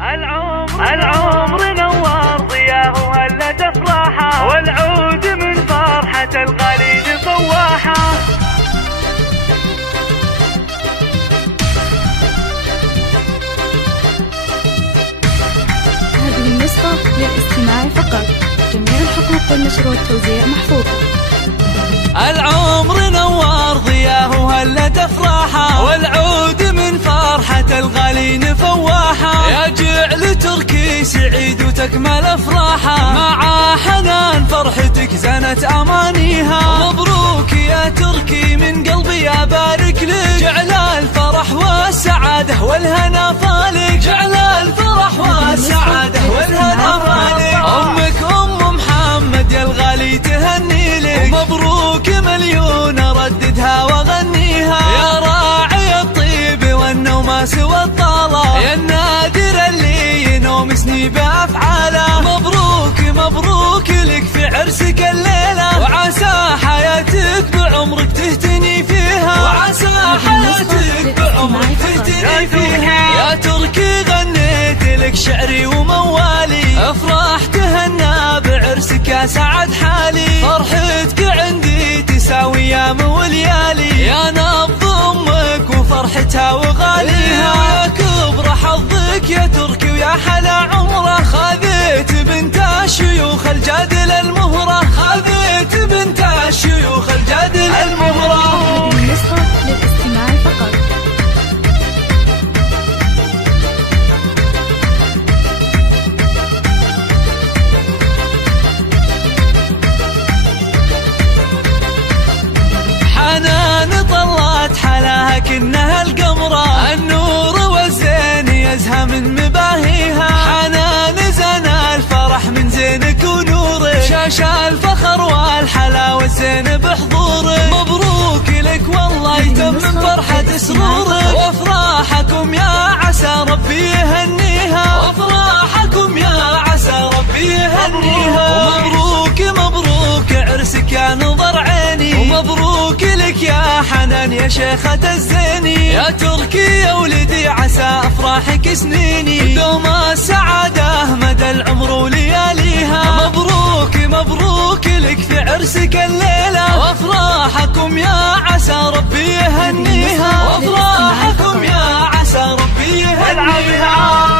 العمر نوار ضياه وهلت افراحه، والعود من فرحة الغالين فواحه. هذه النسخة للاستماع فقط، جميع الحقوق والنشر والتوزيع محفوظة. العمر نوار ضياه وهلت افراحه، والعود من فرحة الغالين فواحه. يا جعل تركي سعيد وتكمل افراحه، مع حنان فرحتك زنت امانيها. مبروك يا تركي من قلبي ابارك لك، جعل الفرح والسعادة والهنا فالك، جعل الفرح والسعادة والهنا فالك. امك ام محمد يا الغالي تهني لك، ومبروك مليون ارددها واغنيها. يا راعي الطيب والنوماس والطالة، يا النادر اللي ينومسني بافعاله. مبروك مبروك لك في عرسك الليله، وعسى حياتك بعمرك تهتني فيها، وعسى حياتك بعمرك تهتني فيها. يا تركي غنيت لك شعري وموالي، افراح تهنى بعرسك يا سعد حالي. فرحتك عندي تساوي ايام وليالي، يا نبض امك وفرحتها وغاليها. يا كبر حظك يا تركي ويا حلا عمره، خذيت بنت الشيوخ الجادل المهره، خذيت بنت الشيوخ الجادل المهره. هذه النسخة للاستماع فقط. حنان طلعت حلاها كنها القمرة، النور والزين يزهى من مباهيها. حنان زنا الفرح من زينك ونورك، شاش الفخر والحلا والزين بحضورك. مبروك لك والله يتمم فرحة سرورك، وافراحكم يا عسى ربي يهنيها، وافراحكم يا عسى ربي يهنيها. ومبروك مبروك عرسك يا نظر عيني، ومبروك لك يا حنان يا شيخة الزيني. يا تركي يا ولدي عسى افراحك سنيني، دوم السعادة مدى العمر ولياليها. مبروك مبروك لك في عرسك الليلة، وافراحكم يا عسى ربي يهنيها، وافراحكم يا عسى ربي يهنيها.